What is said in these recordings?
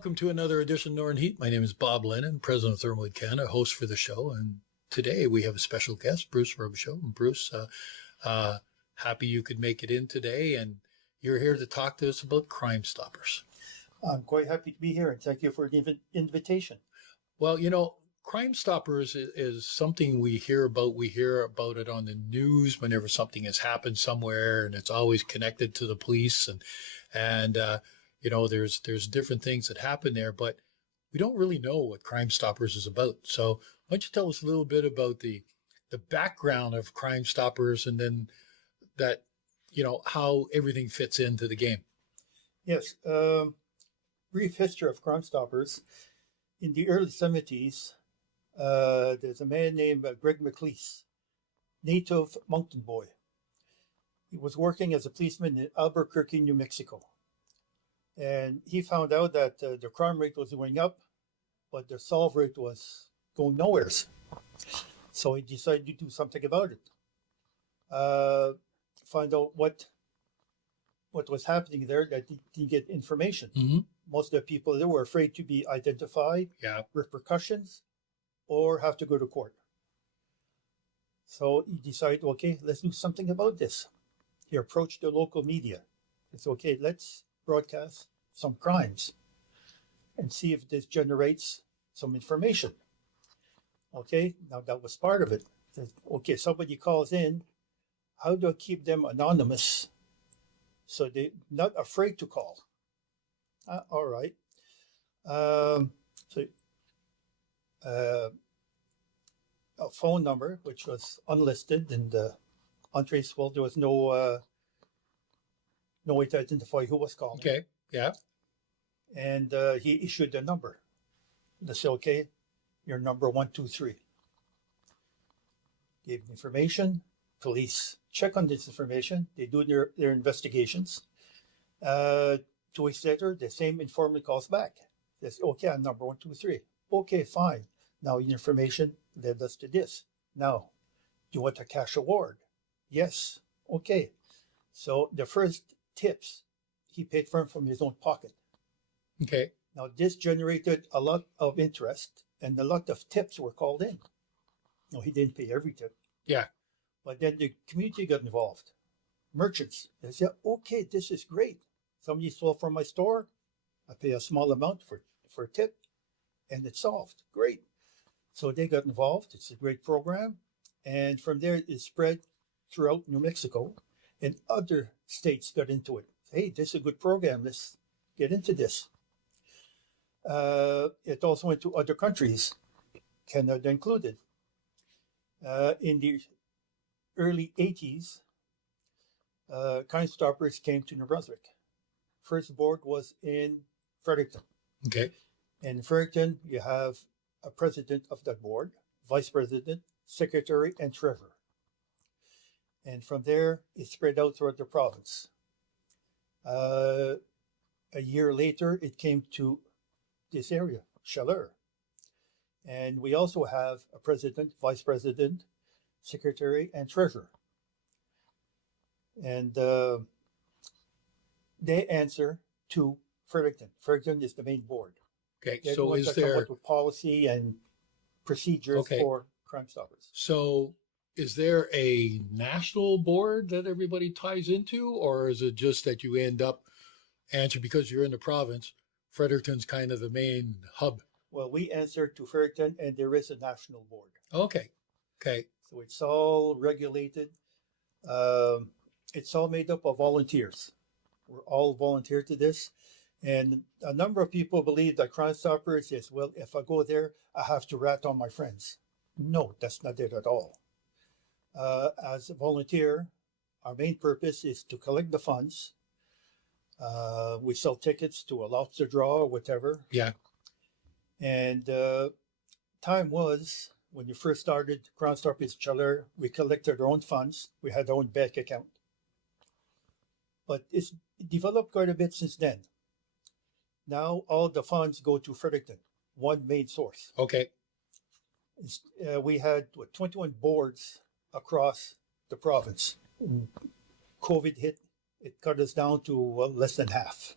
Welcome to another edition of Northern Heat. My name is Bob Lennon, president of ThermalWood Canada, host for the show. And today we have a special guest, Bruce Robicheau. And Bruce, happy you could make it in today. And you're here to talk to us about Crime Stoppers. I'm quite happy to be here, and thank you for the invitation. Well, you know, Crime Stoppers is something we hear about. We hear about it on the news whenever something has happened somewhere, and it's always connected to the police. And you know, there's different things that happen there, but we don't really know what Crime Stoppers is about. So why don't you tell us a little bit about the background of Crime Stoppers, and then that, you know, how everything fits into the game. Yes. Brief history of Crime Stoppers. In the early 70s, there's a man named Greg McLeese, native mountain boy. He was working as a policeman in Albuquerque, New Mexico. And he found out that the crime rate was going up, but the solve rate was going nowhere. So he decided to do something about it. Find out what was happening there, that he didn't get information. Mm-hmm. Most of the people there were afraid to be identified, repercussions, or have to go to court. So he decided, okay, let's do something about this. He approached the local media. It's okay, let's broadcast some crimes and see if this generates some information. Okay, now that was part of it. Okay, somebody calls in, how do I keep them anonymous so they're not afraid to call? All right. A phone number, which was unlisted and untraceable. There was no way to identify who was calling. Okay, yeah. And he issued a number. They said, okay, you're number 123. Gave information. Police check on this information. They do their investigations. 2 weeks later, the same informant calls back. Says, okay, I'm number 123. Okay, fine. Now your information led us to this. Now, do you want a cash award? Yes. Okay. So the first tips, he paid for them from his own pocket. Okay. Now this generated a lot of interest, and a lot of tips were called in. No, he didn't pay every tip. Yeah. But then the community got involved. Merchants, they said, okay, this is great. Somebody stole from my store. I pay a small amount for a tip, and it's solved. Great. So they got involved. It's a great program. And from there, it spread throughout New Mexico, and other states got into it. Hey, this is a good program. Let's get into this. It also went to other countries, Canada included. In the early 80s, Crime Stoppers came to New Brunswick. First board was in Fredericton. Okay. And in Fredericton, you have a president of that board, vice president, secretary, and treasurer. And from there, it spread out throughout the province. A year later, it came to this area, Chaleur. And we also have a president, vice president, secretary, and treasurer. And they answer to Fredericton. Fredericton is the main board. Okay, They're so the ones is that come there... up with policy and procedures for Crime Stoppers. So is there a national board that everybody ties into, or is it just that you end up answering because you're in the province? Fredericton's kind of the main hub. Well, we answer to Fredericton, and there is a national board. Okay. So it's all regulated. It's all made up of volunteers. We're all volunteer to this. And a number of people believe that Crime Stoppers is, well, if I go there, I have to rat on my friends. No, that's not it at all. As a volunteer, our main purpose is to collect the funds. We sell tickets to a lobster draw or whatever. Yeah. And time was, when you first started Crime Stoppers Chaleur, we collected our own funds. We had our own bank account. But it's developed quite a bit since then. Now all the funds go to Fredericton, one main source. Okay. We had 21 boards across the province. COVID hit, it cut us down to less than half.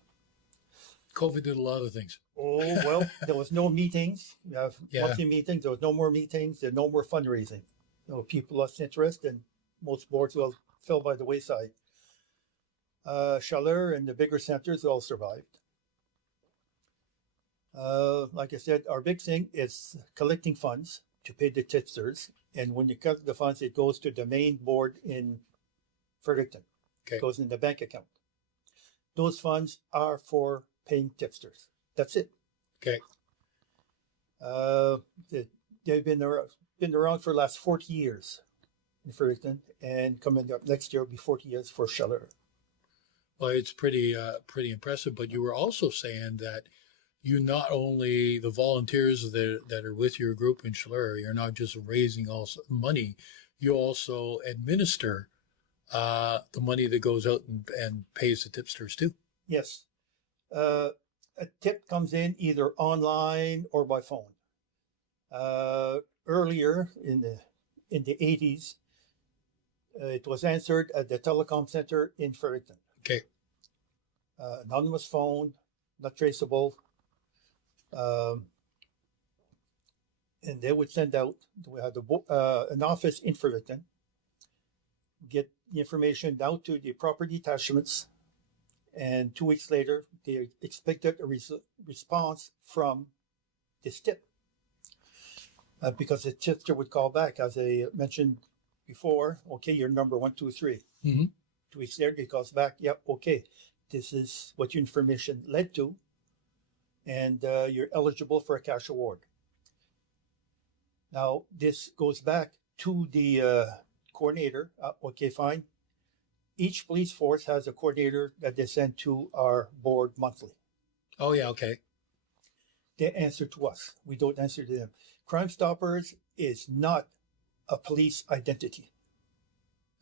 COVID did a lot of things. Oh, well, there was no meetings. We have Yeah. monthly meetings. There was no more meetings. There no more fundraising. People lost interest and most boards fell by the wayside. Chaleur and the bigger centers all survived. Like I said, our big thing is collecting funds to pay the tipsters. And when you collect the funds, it goes to the main board in Fredericton. Okay. It goes in the bank account. Those funds are for paying tipsters. That's it. Okay. They've been around for the last 40 years in Fredericton, and coming up next year will be 40 years for Chaleur. Well, it's pretty impressive. But you were also saying that you not only the volunteers that are with your group in Chaleur, you're not just raising also money, you also administer the money that goes out and pays the tipsters too. Yes. A tip comes in either online or by phone. Earlier in the 80s, it was answered at the telecom center in Fredericton. Okay. Anonymous phone, not traceable. And they would send out, we had an office in Fredericton, get the information down to the proper detachments, and 2 weeks later, they expected a response from this tip. Because the tipster would call back, as I mentioned before, okay, you're number 1, 2, 3. Mm-hmm. 2 weeks later, he calls back, yep, okay, this is what your information led to, and you're eligible for a cash award. Now, this goes back to the coordinator. Okay, fine. Each police force has a coordinator that they send to our board monthly. Oh, yeah, okay. They answer to us. We don't answer to them. Crime Stoppers is not a police identity.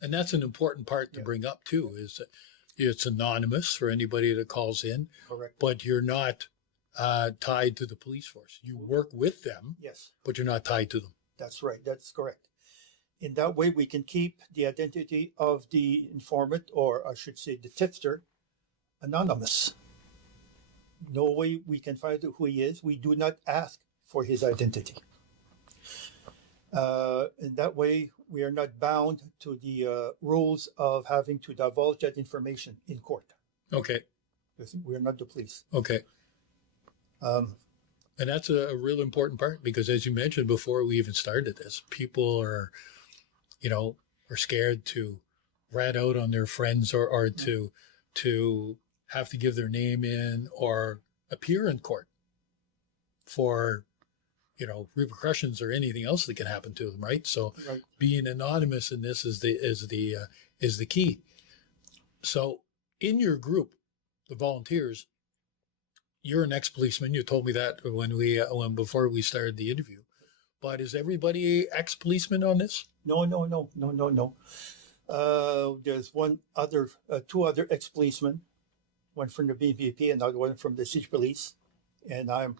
And that's an important part to bring up too, is that it's anonymous for anybody that calls in. Correct. But you're not tied to the police force. You work with them, Yes, but you're not tied to them. that's right. That's correct. In that way, we can keep the identity of the informant, or I should say the tipster, anonymous. No way we can find out who he is. We do not ask for his identity. In that way, we are not bound to the rules of having to divulge that information in court. Okay. Because we are not the police. Okay. And that's a real important part, because as you mentioned before we even started this, people are scared to rat out on their friends or to have to give their name in or appear in court for, repercussions or anything else that can happen to them. Right. So Right. being anonymous in this is the key. So in your group, the volunteers, you're an ex-policeman. You told me that when before we started the interview. But is everybody ex-policeman on this? No. There's two other ex-policemen, one from the BVP and another one from the city police, and I'm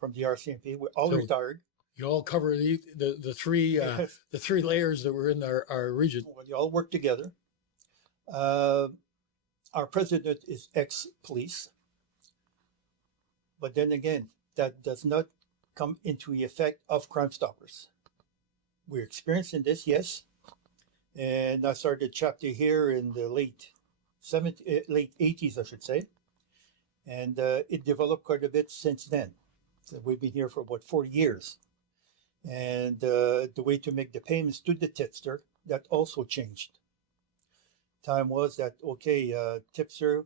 from the RCMP. We're all retired. You all cover the three Yes. the three layers that were in our region. We all work together. Our president is ex-police, but then again, that does not come into the effect of Crime Stoppers. We're experiencing this, yes, and I started a chapter here in the late 80s, I should say, and it developed quite a bit since then. So we've been here for about 40 years, and the way to make the payments to the tipster, that also changed. Time was that, okay, tipster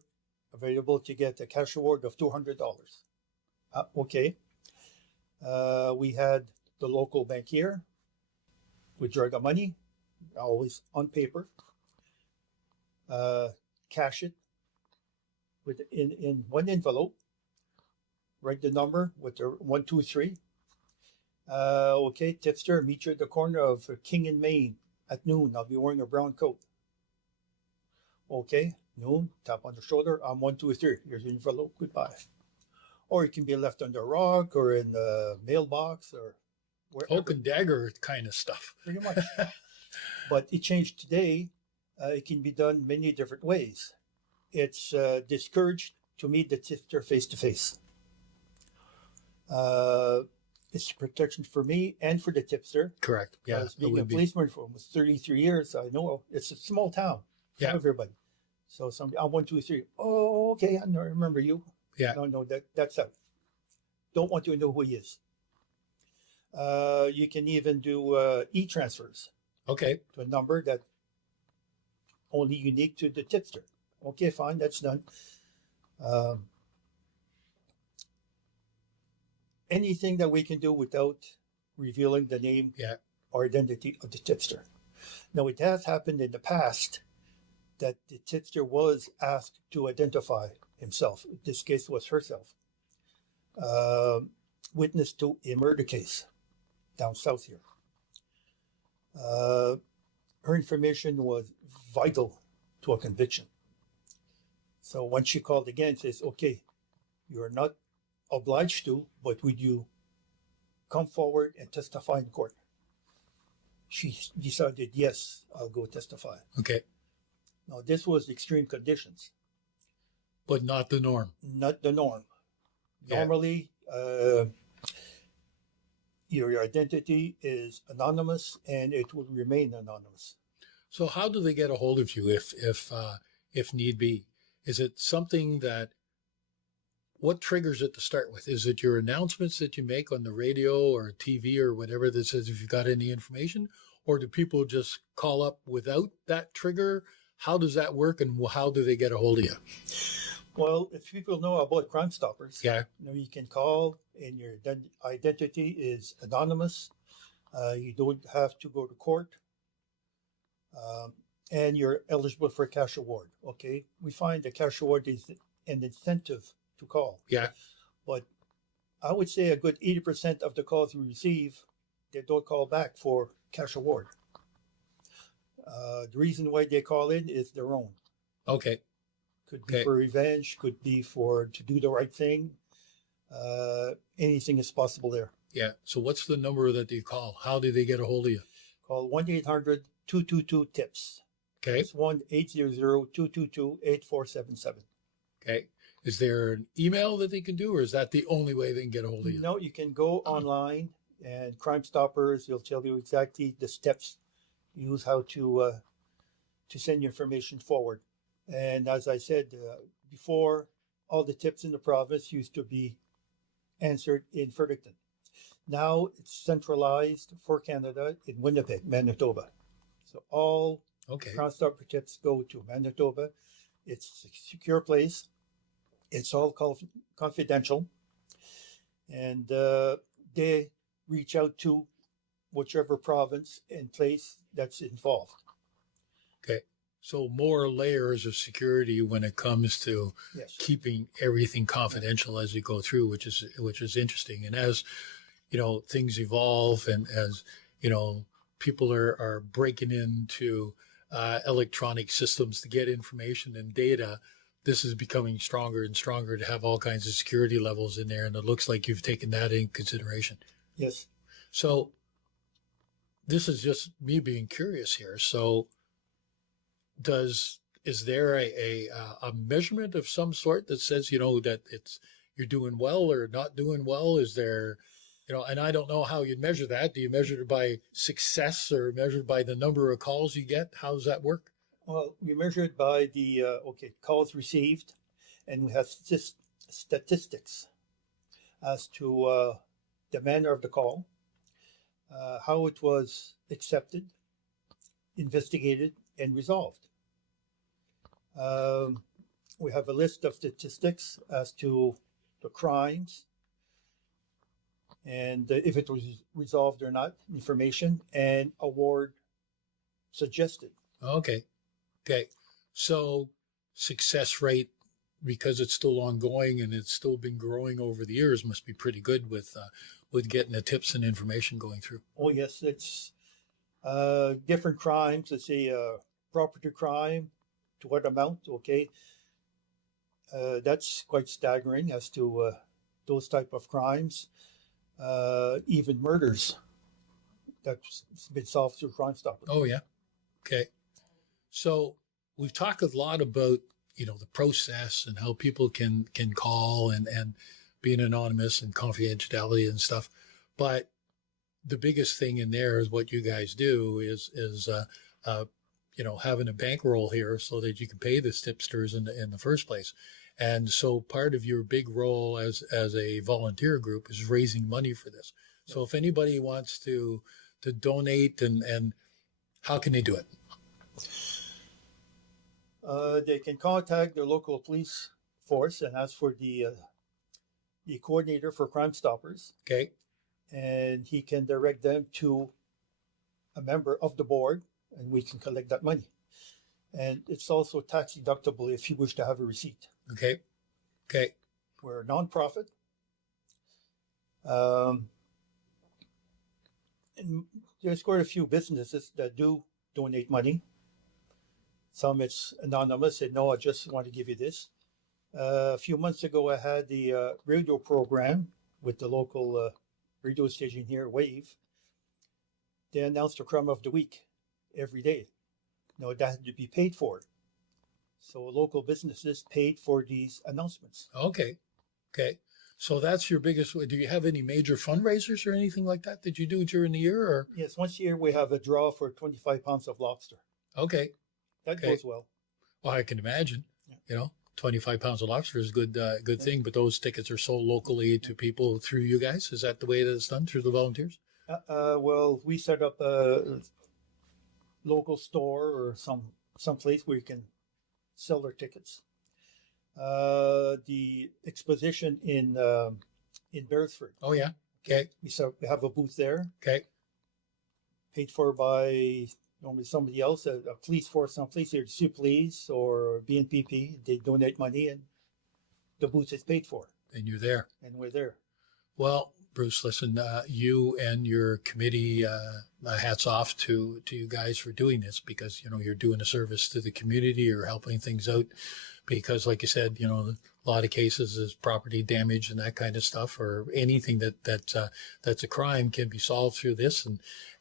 available to get a cash award of $200. Okay. We had the local bankier withdraw the money, always on paper, cash it in one envelope, write the number with the 1, 2, 3. Okay, tipster, meet you at the corner of King and Main at noon. I'll be wearing a brown coat. Okay, noon, tap on the shoulder. I'm 1, 2, 3. Here's your envelope. Goodbye. Or it can be left under a rock or in the mailbox or wherever. Cloak and dagger kind of stuff. Pretty much. But it changed today. It can be done many different ways. It's discouraged to meet the tipster face to face. It's protection for me and for the tipster. Correct. Yeah. Because being a policeman for almost 33 years, I know it's a small town. Yeah. Everybody. So somebody, I'm 1, 2, 3. Oh, okay. I remember you. Yeah. No, that's out. Don't want to know who he is. You can even do e-transfers. Okay. To a number that only unique to the tipster. Okay, fine. That's done. Anything that we can do without revealing the name or identity of the tipster. Now, it has happened in the past that the tipster was asked to identify himself. In this case was herself. Witness to a murder case down south here. Her information was vital to a conviction. So when she called again, says, okay, you're not obliged to, but would you come forward and testify in court? She decided, yes, I'll go testify. Okay. Now, this was extreme conditions. But not the norm. Not the norm. Yeah. Normally, your identity is anonymous and it will remain anonymous. So how do they get a hold of you if need be? Is it something that, what triggers it to start with? Is it your announcements that you make on the radio or TV or whatever that says if you've got any information? Or do people just call up without that trigger? How does that work and how do they get a hold of you? Well, if people know about Crime Stoppers, yeah, you can call and your identity is anonymous. You don't have to go to court. And you're eligible for a cash award. Okay, we find the cash award is an incentive to call. Yeah. But I would say a good 80% of the calls we receive, they don't call back for cash award. The reason why they call in is their own. Okay. Could be for revenge, could be to do the right thing. Anything is possible there. Yeah. So what's the number that they call? How do they get a hold of you? Call 1-800-222-TIPS. Okay. It's 1-800-222-8477. Okay. Is there an email that they can do, or is that the only way they can get a hold of you? No, you can go online and Crime Stoppers will tell you exactly the steps use how to send your information forward. And as I said before, all the tips in the province used to be answered in Fredericton. Now it's centralized for Canada in Winnipeg, Manitoba. So all Crime Stopper tips go to Manitoba. It's a secure place. It's all confidential. And they reach out to whichever province and place that's involved. Okay. So more layers of security when it comes to keeping everything confidential as you go through, which is interesting. And as things evolve, and as people are breaking into electronic systems to get information and data, this is becoming stronger and stronger to have all kinds of security levels in there. And it looks like you've taken that in consideration. Yes. So this is just me being curious here. So is there a measurement of some sort that says, that you're doing well or not doing well? Is there, and I don't know how you'd measure that. Do you measure it by success or measured by the number of calls you get? How does that work? Well, we measure it by the calls received, and we have statistics as to the manner of the call, how it was accepted, investigated, and resolved. We have a list of statistics as to the crimes and if it was resolved or not, information, and award suggested. Okay. So success rate, because it's still ongoing and it's still been growing over the years, must be pretty good with getting the tips and information going through. Oh, yes. It's different crimes. Let's say property crime, to what amount, okay? That's quite staggering as to those type of crimes. Even murders that's been solved through Crime Stoppers. Oh, yeah. Okay. So we've talked a lot about, the process and how people can call and being anonymous and confidentiality and stuff. But the biggest thing in there is what you guys do is having a bankroll here so that you can pay the tipsters in the first place. And so part of your big role as a volunteer group is raising money for this. So if anybody wants to donate, and how can they do it? They can contact their local police force and ask for the coordinator for Crime Stoppers. Okay. And he can direct them to a member of the board, and we can collect that money. And it's also tax deductible if you wish to have a receipt. Okay. Okay. We're a nonprofit. And there's quite a few businesses that do donate money. Some it's anonymous, say, no, I just want to give you this. A few months ago, I had the radio program with the local radio station here, Wave. They announced the crime of the week every day. Now that had to be paid for. So local businesses paid for these announcements. Okay. Okay. So that's your biggest. Do you have any major fundraisers or anything like that you do during the year? Or yes, once a year we have a draw for 25 pounds of lobster. Okay. That goes well. Well, I can imagine. Yeah. 25 pounds of lobster is a good thing, but those tickets are sold locally to people through you guys. Is that the way that it's done, through the volunteers? Well, we set up a local store or some place where you can sell their tickets. The exposition in Beresford. Oh yeah. Okay. We have a booth there. Okay. Paid for by normally somebody else, a police force, some police, either Sioux Police or BNPP. They donate money and the booth is paid for. And you're there. And we're there. Well, Bruce, listen, you and your committee, hats off to you guys for doing this, because, you're doing a service to the community, you're helping things out, because like you said, a lot of cases is property damage and that kind of stuff, or anything that's a crime can be solved through this,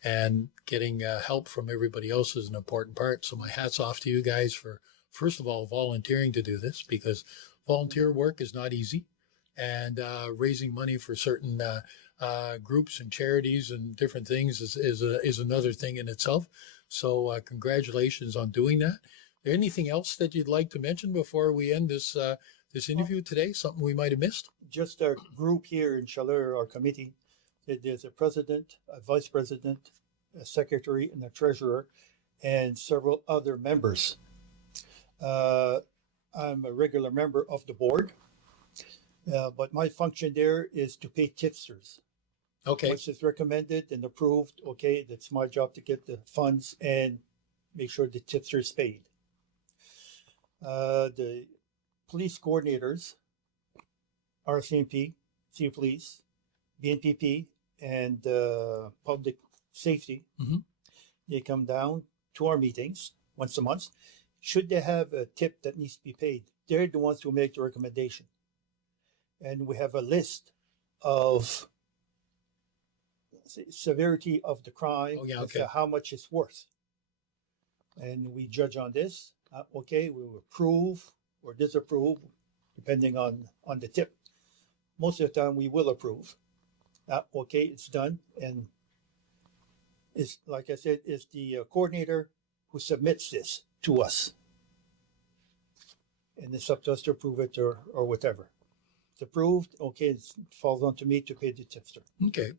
and getting help from everybody else is an important part. So my hat's off to you guys for, first of all, volunteering to do this, because volunteer work is not easy. And raising money for certain groups and charities and different things is another thing in itself. So congratulations on doing that. Anything else that you'd like to mention before we end this interview today? Something we might have missed? Just our group here in Chaleur, our committee, there's a president, a vice president, a secretary, and a treasurer, and several other members. I'm a regular member of the board. But my function there is to pay tipsters. Okay. Once it's recommended and approved, okay, that's my job to get the funds and make sure the tipster is paid. The police coordinators, RCMP, City Police, BNPP, and Public Safety, they come down to our meetings once a month. Should they have a tip that needs to be paid, they're the ones who make the recommendation. And we have a list of severity of the crime, how much it's worth. And we judge on this. Okay, we will approve or disapprove, depending on the tip. Most of the time, we will approve. Okay, it's done. And it's, like I said, it's the coordinator who submits this to us. And it's up to us to approve it or whatever. Approved, okay, it falls on to me to pay the tipster. Okay.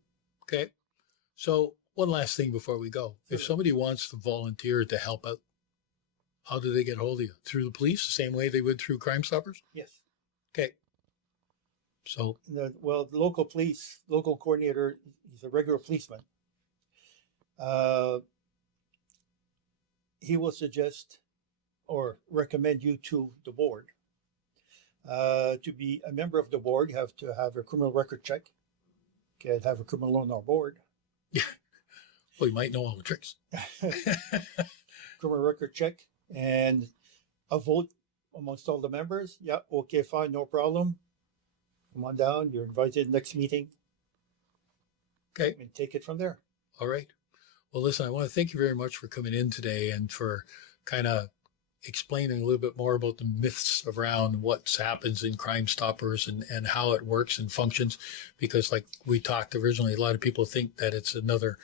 So one last thing before we go. If somebody wants to volunteer to help out, how do they get hold of you? Through the police, the same way they would through Crime Stoppers? Yes. Okay. So. The local police, local coordinator, he's a regular policeman. He will suggest or recommend you to the board. To be a member of the board, you have to have a criminal record check. Can't have a criminal on our board. Yeah. Well, you might know all the tricks. Criminal record check and a vote amongst all the members. Yeah, okay, fine, no problem. Come on down. You're invited to the next meeting. Okay. And take it from there. All right. Well, listen, I want to thank you very much for coming in today and for kind of explaining a little bit more about the myths around what happens in Crime Stoppers and how it works and functions. Because like we talked originally, a lot of people think that it's another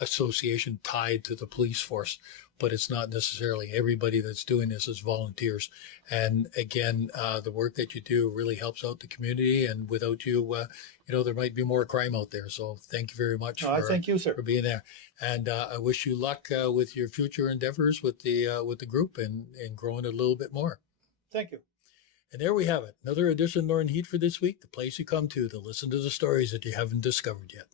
association tied to the police force, but it's not necessarily. Everybody that's doing this is volunteers. And again, the work that you do really helps out the community. And without you, there might be more crime out there. So thank you very much Thank you, sir. for being there. And I wish you luck with your future endeavors with the group and growing it a little bit more. Thank you. And there we have it. Another edition of Northern Heat for this week, the place you come to listen to the stories that you haven't discovered yet.